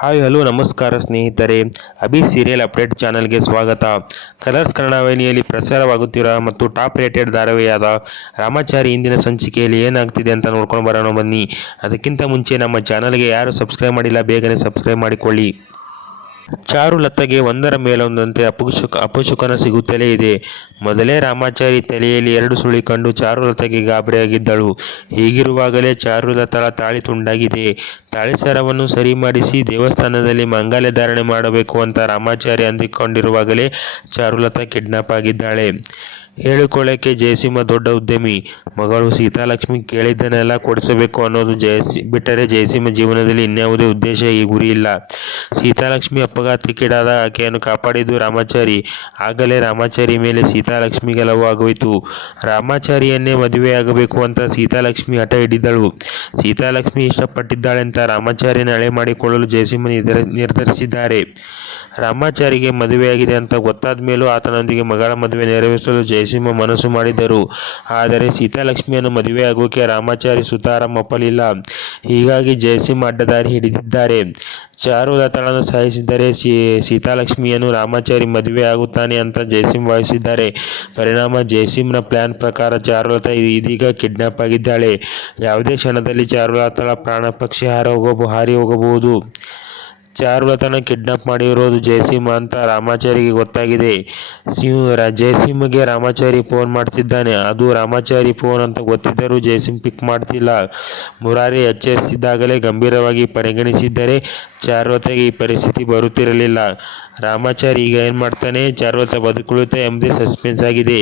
Hi hello ನಮಸ್ಕಾರ ಸ್ನೇಹಿತರೆ. Abhi serial update ಚಾನಲ್ಗೆ ಸ್ವಾಗತ. ಕಲರ್ಸ್ ಕನ್ನಡ ವಾಹಿನಿಯಲ್ಲಿ ಪ್ರಸಾರವಾಗುತ್ತಿರುವ ಮತ್ತು ಟಾಪ್ ರೇಟೆಡ್ ಧಾರಾವಾಹಿಯಾದ ರಾಮಾಚಾರಿ ಇಂದಿನ ಸಂಚಿಕೆಯಲ್ಲಿ ಏನಾಗ್ತಿದೆ ಅಂತ ನೋಡ್ಕೊಂಡು ಬರೋಣ ಬನ್ನಿ. ಅದಕ್ಕಿಂತ ಮುಂಚೆ ನಮ್ಮ ಚಾನಲ್ಗೆ ಯಾರು ಸಬ್ಸ್ಕ್ರೈಬ್ ಮಾಡಿಲ್ಲ ಬೇಗನೆ ಸಬ್ಸ್ಕ್ರೈಬ್ ಮಾಡಿಕೊಳ್ಳಿ. ಚಾರುಲತಾಗೆ ಒಂದರ ಮೇಲೊಂದಂತೆ ಅಪಶಕುನ ಸಿಗುತ್ತಲೇ ಇದೆ. ಮೊದಲೇ ರಾಮಾಚಾರಿ ತಲೆಯಲ್ಲಿ 2 ಸುಳಿ ಕಂಡು ಚಾರುಲತಾಗೆ ಗಾಬರಿಯಾಗಿದ್ದಳು. ಹೀಗಿರುವಾಗಲೇ ಚಾರುಲತಾಳ ತಾಳಿ ತುಂಡಾಗಿದೆ. ತಾಳಿ ಸರವನ್ನು ಸರಿ ಮಾಡಿಸಿ ದೇವಸ್ಥಾನದಲ್ಲಿ ಮಾಂಗಲ್ಯ ಧಾರಣೆ ಮಾಡಬೇಕು ಅಂತ ರಾಮಾಚಾರಿ ಅಂದುಕೊಂಡಿರುವಾಗಲೇ ಚಾರುಲತಾ ಕಿಡ್ನಾಪ್ ಆಗಿದ್ದಾಳೆ. ಹೇಳಿಕೊಳ್ಳಕ್ಕೆ ಜಯಸಿಂಹ ದೊಡ್ಡ ಉದ್ಯಮಿ. ಮಗಳು ಸೀತಾಲಕ್ಷ್ಮಿ ಕೇಳಿದ್ದನ್ನೆಲ್ಲ ಕೊಡಿಸಬೇಕು ಅನ್ನೋದು ಬಿಟ್ಟರೆ ಜಯಸಿಂಹ ಜೀವನದಲ್ಲಿ ಇನ್ಯಾವುದೇ ಉದ್ದೇಶ ಈ ಗುರಿ ಇಲ್ಲ. ಸೀತಾಲಕ್ಷ್ಮಿ ಅಪಘಾತಕ್ಕೀಡಾದ ಆಕೆಯನ್ನು ಕಾಪಾಡಿದ್ದು ರಾಮಾಚಾರಿ. ಆಗಲೇ ರಾಮಾಚಾರಿ ಮೇಲೆ ಸೀತಾಲಕ್ಷ್ಮಿಗೆ ಲವ್ ಆಗೋಯ್ತು. ರಾಮಾಚಾರಿಯನ್ನೇ ಮದುವೆಯಾಗಬೇಕು ಅಂತ ಸೀತಾಲಕ್ಷ್ಮಿ ಹಠ ಹಿಡಿದಳು. ಸೀತಾಲಕ್ಷ್ಮಿ ಇಷ್ಟಪಟ್ಟಿದ್ದಾಳೆಂತ ರಾಮಾಚಾರಿಯನ್ನು ಹಳೆ ಮಾಡಿಕೊಳ್ಳಲು ಜಯಸಿಂಹ ನಿರ್ಧರಿಸಿದ್ದಾರೆ. ರಾಮಾಚಾರಿಗೆ ಮದುವೆಯಾಗಿದೆ ಅಂತ ಗೊತ್ತಾದ ಮೇಲೂ ಆತನೊಂದಿಗೆ ಮಗಳ ಮದುವೆ ನೆರವೇರಿಸಲು ಜಯಸಿಂಹ ಮನಸ್ಸು ಮಾಡಿದರು. ಆದರೆ ಸೀತಾಲಕ್ಷ್ಮಿಯನ್ನು ಮದುವೆಯಾಗೋಕೆ ರಾಮಾಚಾರಿ ಸುತಾರಾಮ್ ಒಪ್ಪಲಿಲ್ಲ. ಹೀಗಾಗಿ ಜಯಸಿಂಹ ಅಡ್ಡದಾರಿ ಹಿಡಿದಿದ್ದಾರೆ. ಚಾರುಲತಾಳನ್ನು ಸಾಯಿಸಿದರೆ ಸೀತಾಲಕ್ಷ್ಮಿಯನ್ನು ರಾಮಾಚಾರಿ ಮದುವೆ ಆಗುತ್ತಾನೆ ಅಂತ ಜಯಸಿಂಹ ಭಾವಿಸಿದ್ದಾರೆ. ಪರಿಣಾಮ ಜಯಸಿಂಹನ ಪ್ಲಾನ್ ಪ್ರಕಾರ ಚಾರುಲತಾ ಇದೀಗ ಕಿಡ್ನಾಪ್ ಆಗಿದ್ದಾಳೆ. ಯಾವುದೇ ಕ್ಷಣದಲ್ಲಿ ಚಾರುಲತಾಳ ಪ್ರಾಣ ಪಕ್ಷಿ ಹಾರಿ ಹೋಗಬಹುದು. ಚಾರುಲತಾನ ಕಿಡ್ನಾಪ್ ಮಾಡಿರೋದು ಜಯಸಿಂಹ ಅಂತ ರಾಮಾಚಾರಿಗೆ ಗೊತ್ತಾಗಿದೆ. ಜಯಸಿಂಹಗೆ ರಾಮಾಚಾರಿ ಫೋನ್ ಮಾಡ್ತಿದ್ದಾನೆ. ಅದು ರಾಮಾಚಾರಿ ಫೋನ್ ಅಂತ ಗೊತ್ತಿದ್ದರೂ ಜಯಸಿಂಹ ಪಿಕ್ ಮಾಡ್ತಿಲ್ಲ. ಮುರಾರಿ ಎಚ್ಚರಿಸಿದಾಗಲೇ ಗಂಭೀರವಾಗಿ ಪರಿಗಣಿಸಿದ್ದರೆ ಚಾರುಲತಾಗೆ ಈ ಪರಿಸ್ಥಿತಿ ಬರುತ್ತಿರಲಿಲ್ಲ. ರಾಮಾಚಾರಿ ಈಗ ಏನ್ ಮಾಡ್ತಾನೆ, ಚಾರುಲತಾ ಬದುಕುಳಿಯುತ್ತಾ ಎಂಬುದೇ ಸಸ್ಪೆನ್ಸ್ ಆಗಿದೆ.